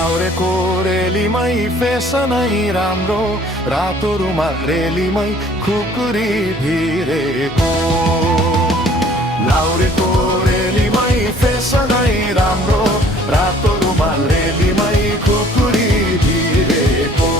लाउरेको रेलीमै फेसनै राम्रो, रातो रुमाल रेलीमै खुकुरी भिरेको। लाउरेको रेलीमै फेसनै राम्रो, रातो रुमाल रेलीमै खुकुरी भिरेको।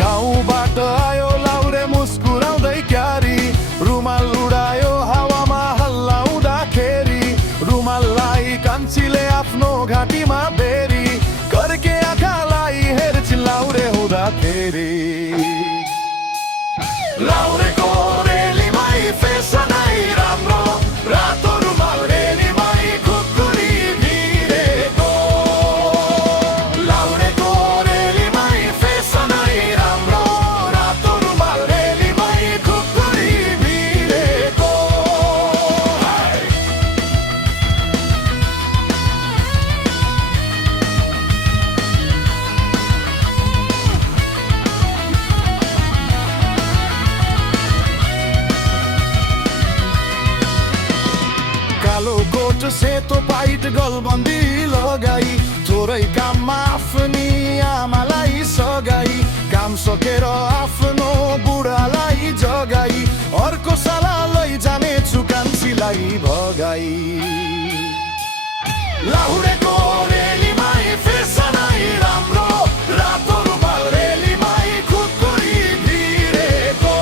गाउँबाट आयो लाउरे मुस्कुराउँदै क्यारी, रुमाल उडायो हावामा हल्लाउँदाखेरि, रुमाललाई कान्छीले आफ्नो घाँटीमा बेरी, कर्के आँखालाई हेर्छिन् लाउरे हुँदाखेरि। लाउरेको रेलीमै फेसनै राम्रो, रातो रुमाल रेलीमै खुकुरी भिरेको। लाउरेको रेलीमै फेसनै राम्रो, रातो रुमाल रेलीमै खुकुरी भिरेको। कालो कोट सेतो पाइट गलबन्दी लगाई, थोरै काममा आफ्नी आमालाई सगाई, काम सकेर आफ्नो बुढालाई जगाई, अर्को साला लैजाने छु कान्छीलाई भगाई। लाउरेको रेलीमै फेसनै राम्रो, रातो रुमाल रेलीमै खुकुरी भिरेको।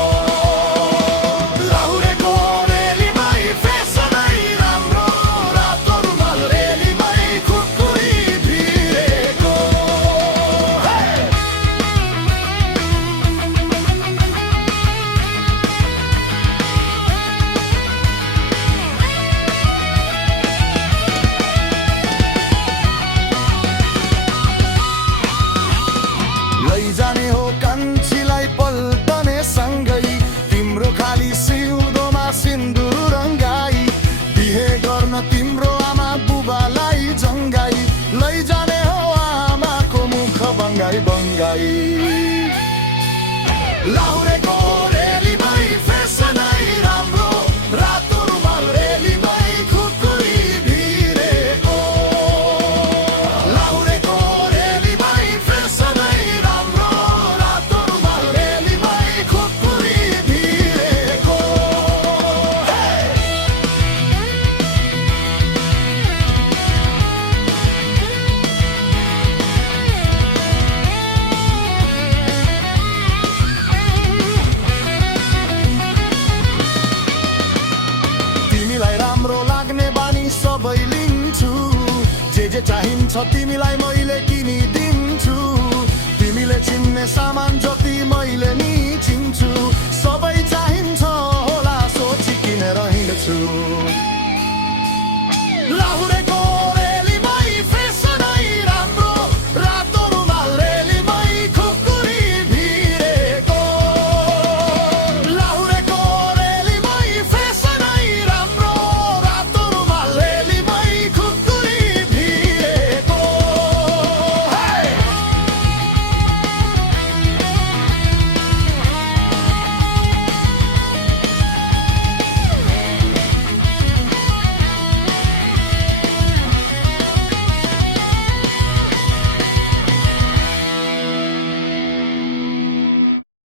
लाउरेको रेलीमै फेसनै राम्रो, रातो रुमाल रेलीमै खुकुरी भिरेको। लैजाने हो कान्छीलाई पल्टने सँगै, तिम्रो खाली सिउँदोमा सिन्दुर रङ्गाई, बिहे गर्न तिम्रो आमा बुबालाई जङ्गाई, लैजाने हो आमाको मुख बङ्गाई बङ्गाई। लाउरेको रेलीमै फेसनै राम्रो, रातो रुमाल रेलीमै खुकुरी भिरेको। लाउरेको रेलीमै फेसनै राम्रो, रातो रुमाल रेलीमै खुकुरी भिरेको। तिमीलाई राम्रो लाग्ने बानी सबै लिन्छु, जे चाहिन्छ तिमीलाई मैले किनिदिन्छु, तिमीले चिन्ने सामान जति मैले नि चिन्छु, सबै चाहिन्छ होला सोची किनेर हिँड्छु।